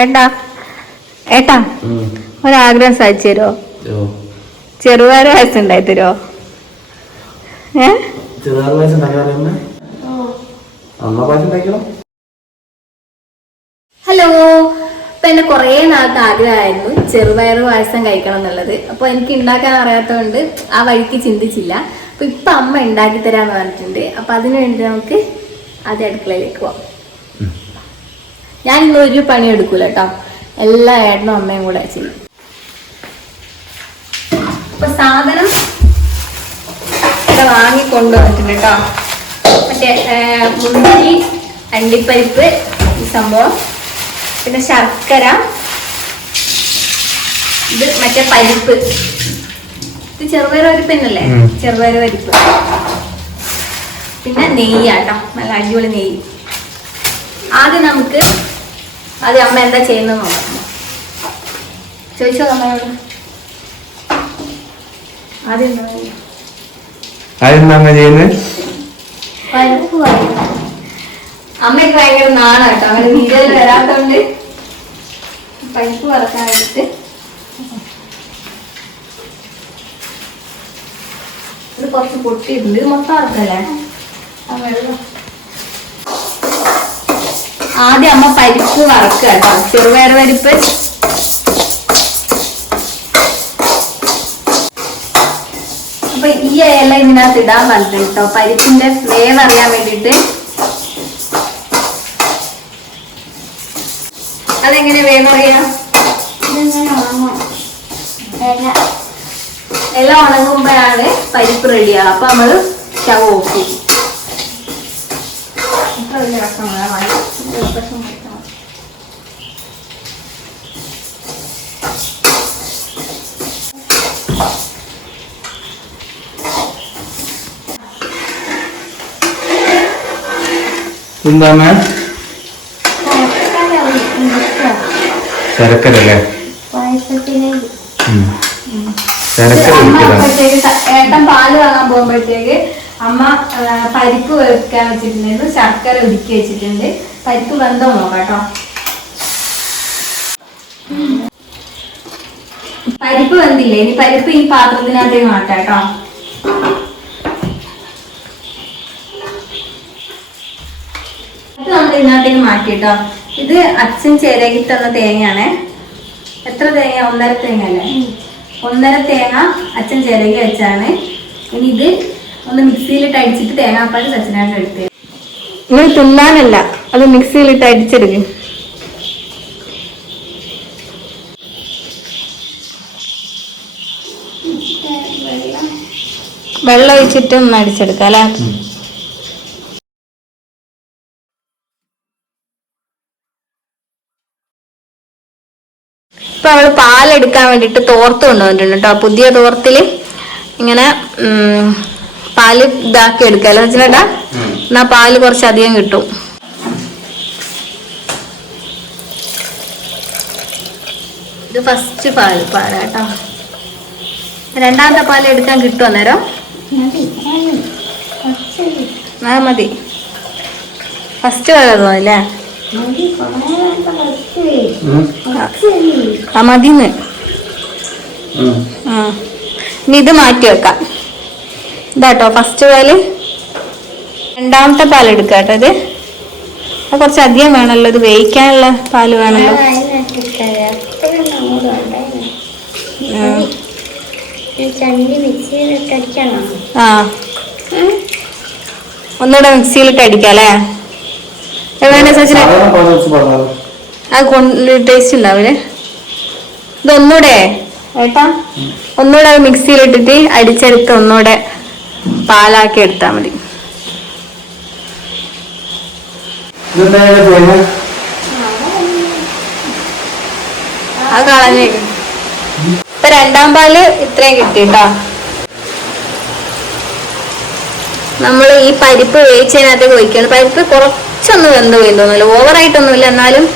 ഏട്ടാ ഏട്ടാ ഒരാഗ്രഹം സാധിച്ചു തരുമോ? ചെറുപയർ പായസം ഉണ്ടായി തരുമോ? ഹലോ, ഇപ്പൊ എന്റെ കുറെ നാളത്തെ ആഗ്രഹമായിരുന്നു ചെറുപയർ പായസം കഴിക്കണം എന്നുള്ളത്. അപ്പൊ എനിക്ക് ഉണ്ടാക്കാൻ അറിയാത്തതുകൊണ്ട് ആ വഴിക്ക് ചിന്തിച്ചില്ല. അപ്പൊ ഇപ്പൊ അമ്മ ഉണ്ടാക്കി തരാന്ന് പറഞ്ഞിട്ടുണ്ട്. അപ്പൊ അതിനു വേണ്ടി നമുക്ക് ആദ്യം അടുക്കളയിലേക്ക് പോവാം. ഞാൻ ഇന്ന് ഒരു പണി എടുക്കൂല കേട്ടോ, എല്ലാ ഏട്ടനും അമ്മയും കൂടെ ചെയ്യും. അപ്പൊ സാധനം ഇവിടെ വാങ്ങിക്കൊണ്ടുവന്നിട്ടുണ്ട് കേട്ടോ. മറ്റേ മുന്തിരി, അണ്ടിപ്പരിപ്പ്, ഈ സംഭവം, പിന്നെ ശർക്കര, ഇത് മറ്റേ പരിപ്പ്, ഇത് ചെറുപയർ പരിപ്പ് തന്നെയല്ലേ, ചെറുപയർ പരിപ്പ്, പിന്നെ നെയ്യാട്ടോ, നല്ല അടിപൊളി നെയ്യ്. ആദ്യം അമ്മ എന്താ ചെയ്യുന്നത് നോക്കാം. ചോദിച്ചോ അമ്മയോട്. ആദ്യം അമ്മയ്ക്ക് ഭയങ്കര നാണാട്ടോ, അങ്ങനെ വീഡിയോയിൽ വരാത്തോണ്ട് പരിപ്പ് വറക്കാൻ വേണ്ടിട്ട് ഇത് കുറച്ച് പൊട്ടിയിട്ടുണ്ട്. ഇത് മൊത്തം വറക്കല്ലേ? ആദ്യം അമ്മ പരിപ്പ് വറക്കുക കേട്ടോ, ചെറുപയർ പരിപ്പ്. അപ്പൊ ഈ ഇല ഇതിനകത്ത് ഇടാൻ പറഞ്ഞിട്ടുണ്ട് കേട്ടോ, പരിപ്പിന്റെ ഫ്ലേവർ അറിയാൻ വേണ്ടിട്ട്. അതെങ്ങനെ വേഗം അറിയാം? ഇല ഉണങ്ങുമ്പോഴാണ് പരിപ്പ് റെഡിയാവുക. അപ്പൊ നമ്മള് സ്റ്റവ് ഓഫ് ചെയ്യും. ഇത്ര വലിയ കഷ്ണം എന്താണ് ശർക്കരല്ലേ? ഏട്ടൻ പാല് വാങ്ങാൻ പോകുമ്പോഴത്തേക്ക് അമ്മ പരിപ്പ് വെക്കാൻ വെച്ചിട്ടുണ്ടായിരുന്നു, ശർക്കര ഉരുക്കി വെച്ചിട്ടുണ്ട്. പരിപ്പ് വെന്തോ നോക്കാട്ടോ. പരിപ്പ് വെന്തില്ലേ? ഇനി പരിപ്പ് ഈ പാത്രത്തിനകത്തേക്ക് മാറ്റാട്ടോ. നമ്മൾ ഇതിനകത്തേക്ക് മാറ്റിട്ടോ. ഇത് അച്ഛൻ ചിരകി തന്ന തേങ്ങയാണേ. എത്ര തേങ്ങ? 1.5 തേങ്ങ അല്ലേ? 1.5 തേങ്ങ അച്ഛൻ ചിരകി വെച്ചാണ്. ഇനി ഇത് ഒന്ന് മിക്സിയിലിട്ട് അടിച്ചിട്ട് തേങ്ങാപ്പാൽ സച്ചിനായിട്ട് എടുത്ത്. നിങ്ങൾ തിന്നാനല്ല, അത് മിക്സിയിലിട്ട് അടിച്ചെടുക്കും. വെള്ളം ഒഴിച്ചിട്ട് ഒന്ന് അടിച്ചെടുക്കാം അല്ലേ? ഇപ്പൊ അവള് പാലെടുക്കാൻ വേണ്ടിട്ട് തോർത്ത് കൊണ്ടുവന്നിട്ടുണ്ട് കേട്ടോ. പുതിയ തോർത്തില് ഇങ്ങനെ പാല് ഇതാക്കി എടുക്കാല്ലോ ചേട്ടാ, എന്നാ പാല് കുറച്ചധികം കിട്ടും. ഇത് ഫസ്റ്റ് പാലാട്ടോ. രണ്ടാമത്തെ പാല് എടുക്കാൻ കിട്ടും അന്നേരം? മതി. ഫസ്റ്റ് പാലോ അല്ലേ? മതിന്ന്. ഇനി ഇത് മാറ്റി വെക്കാം. ഇതാട്ടോ ഫസ്റ്റ് പാല്. രണ്ടാമത്തെ പാൽ എടുക്കാട്ടോ. ഇത് കുറച്ച് അധികം വേണമല്ലോ, ഇത് വേവിക്കാനുള്ള പാല് വേണമല്ലോ. ഒന്നുകൂടെ മിക്സിയിലിട്ട് അടിക്കാം അല്ലേ? വേണ്ട സച്ചിന്, അത് ടേസ്റ്റ് ഉണ്ടാവില്ലേ? ഇതൊന്നൂടെ ഏട്ടാ, ഒന്നുകൂടെ മിക്സിയിലിട്ടിട്ട് അടിച്ചെടുത്ത് ഒന്നുകൂടെ പാലാക്കി എടുത്താൽ മതി. അത് കളഞ്ഞേ. ഇപ്പൊ രണ്ടാം പാല് ഇത്രയും കിട്ടിട്ടോ. നമ്മൾ ഈ പരിപ്പ് വേവിച്ചതിനകത്തേക്ക് ഒഴിക്കുകയാണ്. പരിപ്പ് കുറച്ചൊന്ന് വെന്ത് പോയി തോന്നില്ല, ഓവറായിട്ടൊന്നുമില്ല. എന്നാലും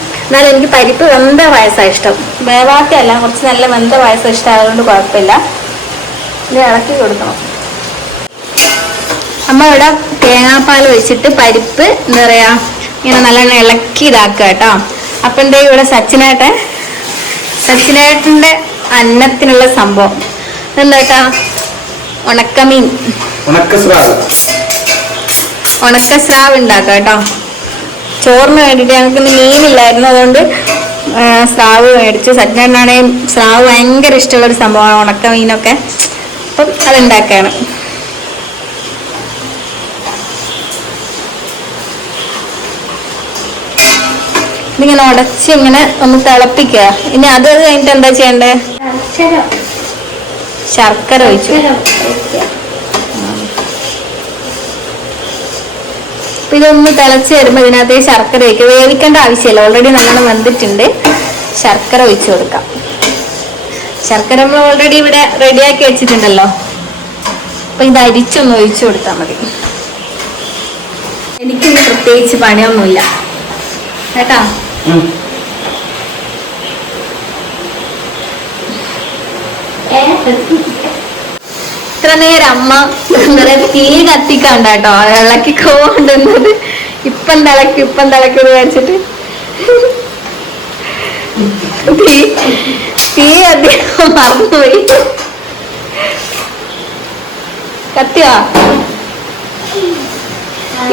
എനിക്ക് പരിപ്പ് വെന്ത പായസമാണ് ഇഷ്ടം, വേവാത്തല്ല. കുറച്ച് നല്ല വെന്ത പായസം ഇഷ്ടമായതുകൊണ്ട് കുഴപ്പമില്ല. ഇത് ഇളക്കി കൊടുക്കണം. അമ്മ ഇവിടെ തേങ്ങാപ്പാൽ ഒഴിച്ചിട്ട് പരിപ്പ് എന്താ പറയാ ഇങ്ങനെ നല്ലോണം ഇളക്കി ഇതാക്കുക കേട്ടോ. അപ്പൊ എന്റെ ഇവിടെ സച്ചിനേട്ടന്റെ അന്നത്തിനുള്ള സംഭവം എന്താ? ഉണക്കമീൻ, ഉണക്കസ്രാവ് ഉണ്ടാക്കാം കേട്ടോ. ചോറിന് വേണ്ടിട്ട് ഞങ്ങൾക്ക് മീനില്ലായിരുന്നു, അതുകൊണ്ട് സ്രാവ് മേടിച്ചു. സച്ചിനേട്ടനാണെങ്കിൽ സ്രാവ് ഭയങ്കര ഇഷ്ടമുള്ളൊരു സംഭവമാണ്, ഉണക്കമീനൊക്കെ. അപ്പം അതുണ്ടാക്കാണ്. ഇതിങ്ങനെ ഉടച്ച് ഇങ്ങനെ ഒന്ന് തിളപ്പിക്കുക. ഇനി അത് കഴിഞ്ഞിട്ട് എന്താ ചെയ്യണ്ടേ? ശർക്കര ഒഴിച്ചു. ഇതൊന്ന് തിളച്ച് വരുമ്പോൾ ഇതിനകത്ത് ശർക്കര ഒഴിക്കുക. വേവിക്കേണ്ട ആവശ്യമില്ല, ഓൾറെഡി നല്ലോണം വെന്തിട്ടുണ്ട്. ശർക്കര ഒഴിച്ചു കൊടുക്കാം. ശർക്കര നമ്മൾ ഓൾറെഡി ഇവിടെ റെഡിയാക്കി വെച്ചിട്ടുണ്ടല്ലോ. അപ്പൊ ഇത് അരിച്ചൊന്ന് ഒഴിച്ചു കൊടുത്താൽ മതി. എനിക്കിന്ന് പ്രത്യേകിച്ച് പണിയൊന്നുമില്ല കേട്ടാ. ഇത്ര നേരം അമ്മ തീ കത്തിക്കണ്ട കേട്ടോ, ഇളക്കിക്കൊണ്ടുന്നത്. ഇപ്പം തിളക്കി വിചാരിച്ചിട്ട് തീ അധികം മറന്നുപോയി. കത്തിയോ?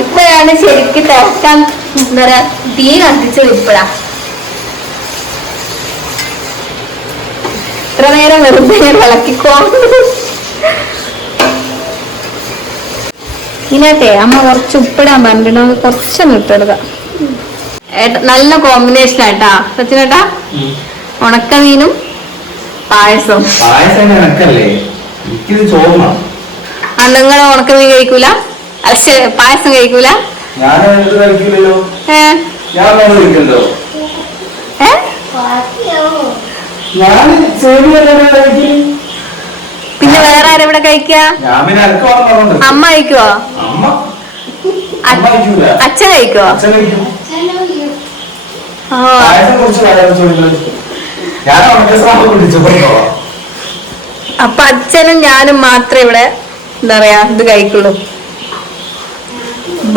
ഇപ്പോഴാണ് ശരിക്കും തിളക്കാൻ എന്താ പറയാ തീ കത്തിച്ചത്. ഇപ്പഴാ ഇത്ര നേരം വെറുതെ ഇളക്കിക്കോണ്ട്. ഇതിനകത്തെ അമ്മ കുറച്ച് ഉപ്പിടാൻ പറഞ്ഞിട്ടുണ്ടോ? കുറച്ചൊന്നും ഇട്ടെടുക്കാം. നല്ല കോമ്പിനേഷൻ ആയിട്ടാ സച്ചിനേട്ടാ. ഉണക്കമീനും പായസവും. നിങ്ങൾ ഉണക്കമീൻ കഴിക്കൂല? പായസം കഴിക്കൂല? പിന്നെ വേറെ ആരെവിടെ കഴിക്കുക? അമ്മ കഴിക്കുവോ? അച്ഛൻ കഴിക്കുവോ? അപ്പൊ അച്ഛനും ഞാനും മാത്രമേ ഇവിടെ എന്താ പറയാ ഇത് കഴിക്കുള്ളൂ.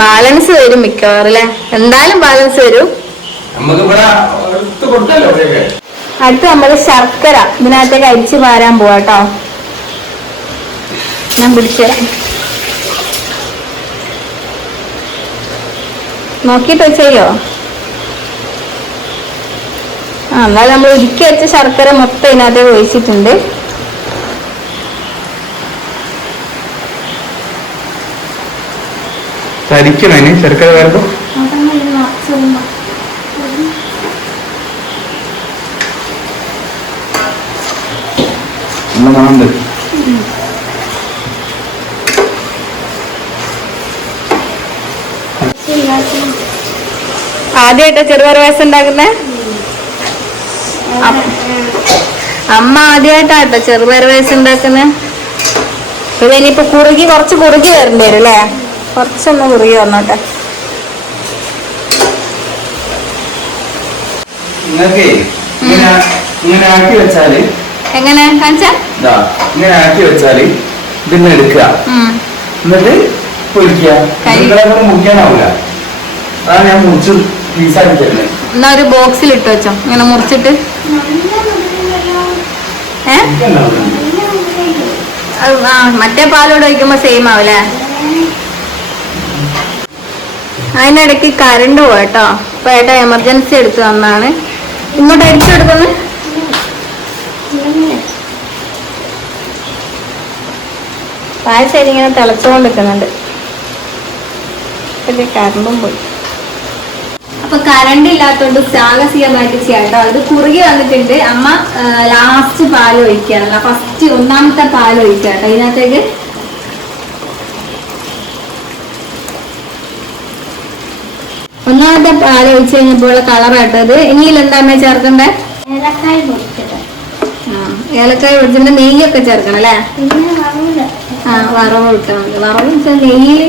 ബാലൻസ് വരും മിക്കവാറും അല്ലെ? എന്തായാലും ബാലൻസ് വരും. അടുത്ത് നമ്മള് ശർക്കര ഇതിനകത്തേക്ക് അരിച്ചു പാരാൻ പോവാട്ടോ. ഞാൻ പിടിച്ചുതരാം. നോക്കിട്ട് ചെയ്യോ? എന്നാലും നമ്മൾ ഉരുക്കി വെച്ച ശർക്കര മൊത്തം ഇതിനകത്തേക്ക് ഒഴിച്ചിട്ടുണ്ട്. ശർക്കര വേർക്കും ആദ്യമായിട്ടാ ചെറുപയർ പായസം ഉണ്ടാക്കുന്നേ? അമ്മ ആദ്യമായിട്ടാട്ടോ ചെറുപയർ പായസം ഉണ്ടാക്കുന്നേ. ഇത് ഇനിയിപ്പോ കുറച്ച് കുറുകി വരേണ്ടി വരും അല്ലേ? കുറച്ചൊന്ന് കുറുകി വന്നോട്ടെ. ഇങ്ങനെ ആക്കി വെച്ചാല് എങ്ങനെ കാണിച്ചാ ഇങ്ങനെ ആക്കി വെച്ചാല് ഇതിന്ന് എടുക്കുക, എന്നിട്ട് പൊരിക്കുക. മുറിക്കാനാവില്ല, അതാണ് ഞാൻ മുറിച്ച് പീസാക്കി തരുന്നത്. എന്നാ ഒരു ബോക്സിൽ ഇട്ട് വെച്ചോ ഇങ്ങനെ മുറിച്ചിട്ട്. മറ്റേ പാലോട് വയ്ക്കുമ്പോ സെയിം ആവൂലേ? അതിനിടയ്ക്ക് കറണ്ട് പോയിട്ടോ. അപ്പൊ ഏട്ടാ എമർജൻസി എടുത്തു തന്നാണ്. ഇങ്ങോട്ട് അടിച്ചെടുക്കുന്നു. പായസം ഇങ്ങനെ തിളച്ചുകൊണ്ടിരിക്കുന്നുണ്ട്. കറണ്ടും പോയി. അപ്പൊ കറണ്ട് ഇല്ലാത്തോണ്ട് സാഹസികമായിട്ട് ചെയ്യാം കേട്ടോ. ഇത് കുറുകി വന്നിട്ടുണ്ട്. അമ്മ ലാസ്റ്റ് പാൽ ഒഴിക്കുകയാണ്, ഫസ്റ്റ് ഒന്നാമത്തെ പാൽ ഒഴിക്കുക കേട്ടോ ഇതിനകത്തേക്ക്. ഒന്നാമത്തെ പാൽ ഒഴിച്ച് കഴിഞ്ഞപ്പോൾ കളറായിട്ടത്. ഇനിയിൽ എന്താ ചേർക്കണ്ടേ? ഏലക്കായ പൊടിച്ചിട്ട് നെയ്യൊക്കെ ചേർക്കണം അല്ലേ? വറവ് ഇട്ടാൽ മതി. വറവ് വെച്ചാൽ നെയ്യിൽ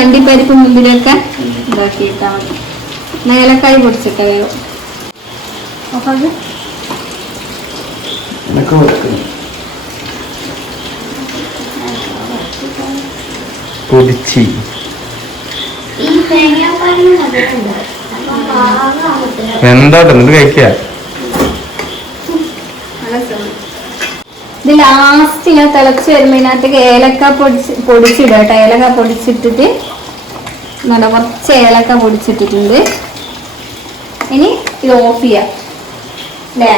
അണ്ടിപ്പരിപ്പ് മുമ്പിലൊക്കെ ഇതാക്കി ഇട്ടാൽ മതി. ഏലക്കായ പൊടിച്ചിട്ട വേഗം എന്താ എന്നിട്ട് കഴിക്കുക? ഇത് ലാസ്റ്റ് ഇങ്ങനെ തിളച്ച് വരുമ്പോ ഇതിനകത്തേക്ക് ഏലക്ക പൊടിച്ചിടുക കേട്ടോ. ഏലക്ക പൊടിച്ചിട്ടിട്ട് നല്ല കുറച്ച് ഏലക്ക പൊടിച്ചിട്ടിട്ടുണ്ട്. ഇനി ഇത് ഓഫ് ചെയ്യാം അല്ലേ?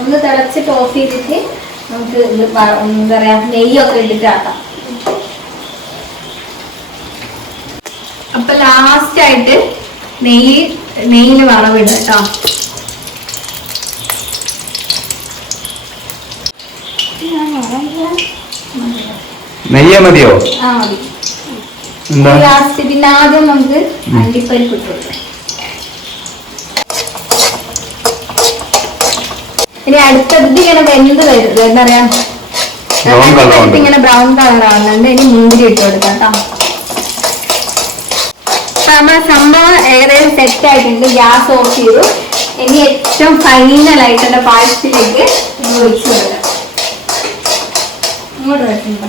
ഒന്ന് തിളച്ചിട്ട് ഓഫ് ചെയ്തിട്ട് നമുക്ക് ഇത് എന്താ പറയാ നെയ്യൊക്കെ ഇട്ടിട്ട് ആക്കാം. അപ്പൊ ലാസ്റ്റ് ആയിട്ട് നെയ്യിൽ വറവിടുക കേട്ടോ. നെയ്യ മതിയോ? ആ മതി. ലാസ്റ്റ് പിന്നെ ആദ്യം നമുക്ക് അണ്ടിപ്പരിപ്പ് ഇട്ട് കൊടുക്കാം. ഇനി അടുത്തത് ഇങ്ങനെ വെന്ത് വരുന്നത് എന്താ പറയാ ഇങ്ങനെ ബ്രൗൺ കളർ ആവുന്നുണ്ട്. ഇനി മുന്തിരി ഇട്ട് കൊടുക്കാം കേട്ടോ. അപ്പൊ നമ്മളെ സംഭവം ഏകദേശം സെറ്റ് ആയിട്ടുണ്ട്. ഗ്യാസ് ഓഫ് ചെയ്തു. ഇനി ഏറ്റവും ഫൈനൽ ആയിട്ടുള്ള പായസത്തിലേക്ക് ഒഴിച്ചു കൊടുക്കാം. ഇങ്ങോട്ട് വെച്ചിട്ടുണ്ടോ?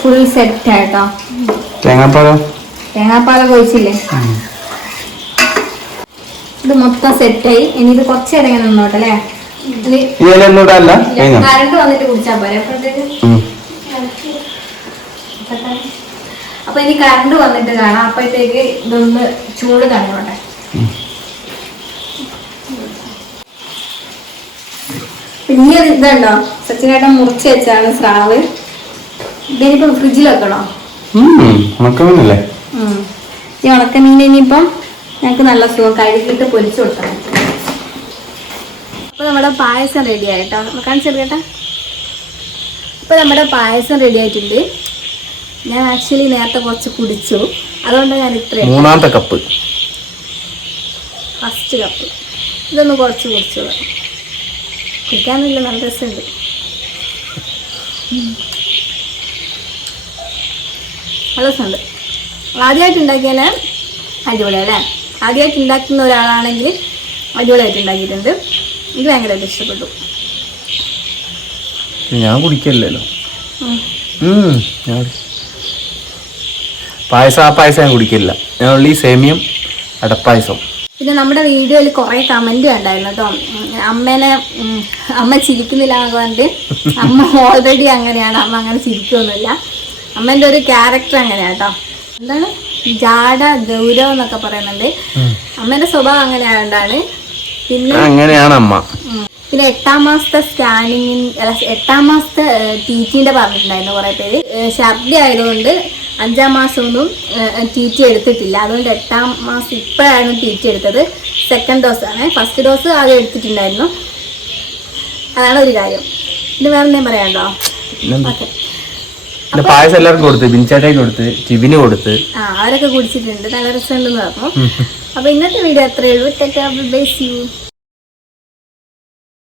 ഫുൾ സെറ്റ് ആയിട്ടോ. തേങ്ങാപ്പാലൊക്കെ ഒഴിച്ചില്ലേ? ഇത് മൊത്തം സെറ്റായി. ഇനി ഇത് കുറച്ച് നേരം ഇങ്ങനെ നിന്നോട്ടെ അല്ലേ? കറണ്ട് വന്നിട്ട് കുടിച്ചാൽ പോരെ അപ്പോഴത്തേക്ക്. അപ്പൊ ഇനി കറണ്ട് വന്നിട്ട് കാണാം. അപ്പോഴത്തേക്ക് ഇതൊന്ന് ചൂട് തന്നോട്ടെ. പിന്നെ ഇതുണ്ടോ സച്ചിനേട്ടൻ മുറിച്ച് വെച്ചാണ് സ്രാവ്. ഇതിനിപ്പം ഫ്രിഡ്ജിൽ വെക്കണോ? ഈ ഉണക്കമീൻ ഇനിയിപ്പം ഞങ്ങക്ക് നല്ല സുഖം കഴുകിട്ട് പൊരിച്ചു കൊടുക്കണം. അപ്പൊ നമ്മുടെ പായസം റെഡി ആയിട്ടോ. കാണിച്ചെടുക്കട്ടെ. അപ്പൊ നമ്മുടെ പായസം റെഡി ആയിട്ടുണ്ട്. ഞാൻ ആക്ച്വലി നേരത്തെ കുറച്ച് കുടിച്ചു, അതുകൊണ്ട് ഞാൻ ഇത്രയും മൂന്നാമത്തെ കപ്പ് ഫസ്റ്റ് കപ്പ് ഇതൊന്ന് കുറച്ച് കുടിച്ചു. കുടിക്കാനില്ല, നല്ല രസമുണ്ട്. നല്ല രസമുണ്ട്. ആദ്യമായിട്ട് ഉണ്ടാക്കിയാൽ അടിപൊളിയല്ലേ? ആദ്യമായിട്ട് ഉണ്ടാക്കുന്ന ഒരാളാണെങ്കിൽ അടിപൊളിയായിട്ട് ഉണ്ടാക്കിയിട്ടുണ്ട്. എനിക്ക് ഭയങ്കരമായിട്ട് ഇഷ്ടപ്പെട്ടു. ഞാൻ കുടിക്കല്ലോ പായസം. ആ പായസം ഞാൻ കുടിക്കില്ല. ഞാൻ ഉള്ളി സേമിയം അടപ്പായസം. പിന്നെ നമ്മുടെ വീഡിയോയിൽ കുറേ കമന്റ് കണ്ടായിരുന്നു കേട്ടോ. അമ്മ ചിരിക്കുന്നില്ല എന്ന് പറഞ്ഞിട്ട്. അമ്മ ഓൾറെഡി അങ്ങനെയാണ്. അമ്മ അങ്ങനെ ചിരിക്കൊന്നുമില്ല. അമ്മേൻ്റെ ഒരു ക്യാരക്ടർ അങ്ങനെയാണ് കേട്ടോ. എന്താണ് ജാട ഗൗരവം എന്നൊക്കെ പറയുന്നുണ്ട്. അമ്മേന്റെ സ്വഭാവം അങ്ങനെയാണ്ടാണ്. പിന്നെ അങ്ങനെയാണ് അമ്മ. പിന്നെ 8ാം മാസത്തെ സ്കാനിങ് 8ാം മാസത്തെ ടീറ്റിന്റെ പറഞ്ഞിട്ടുണ്ടായിരുന്നു കുറെ പേര്. ഛർദി ആയതുകൊണ്ട് 5ാം മാസമൊന്നും ടീറ്റി എടുത്തിട്ടില്ല. അതുകൊണ്ട് 8ാം മാസം ഇപ്പോഴാണ് ടീറ്റി എടുത്തത്. സെക്കൻഡ് ഡോസ് ആണ്. ഫസ്റ്റ് ഡോസ് ആദ്യം എടുത്തിട്ടുണ്ടായിരുന്നു. അതാണ് ഒരു കാര്യം. ഇത് വേറെ എന്തെങ്കിലും പറയാനുണ്ടോ? ഓക്കെ. പായസം എല്ലാവർക്കും കൊടുത്ത്, ബിൻചാട്ടയ്ക്ക് കൊടുത്ത്, ടിബിന് കൊടുത്ത്. അവരൊക്കെ കുടിച്ചിട്ടുണ്ട്. നല്ല രസമുണ്ടെന്ന് പറഞ്ഞു. അപ്പൊ ഇന്നത്തെ വീഡിയോ അത്രയേ ഉള്ളൂ.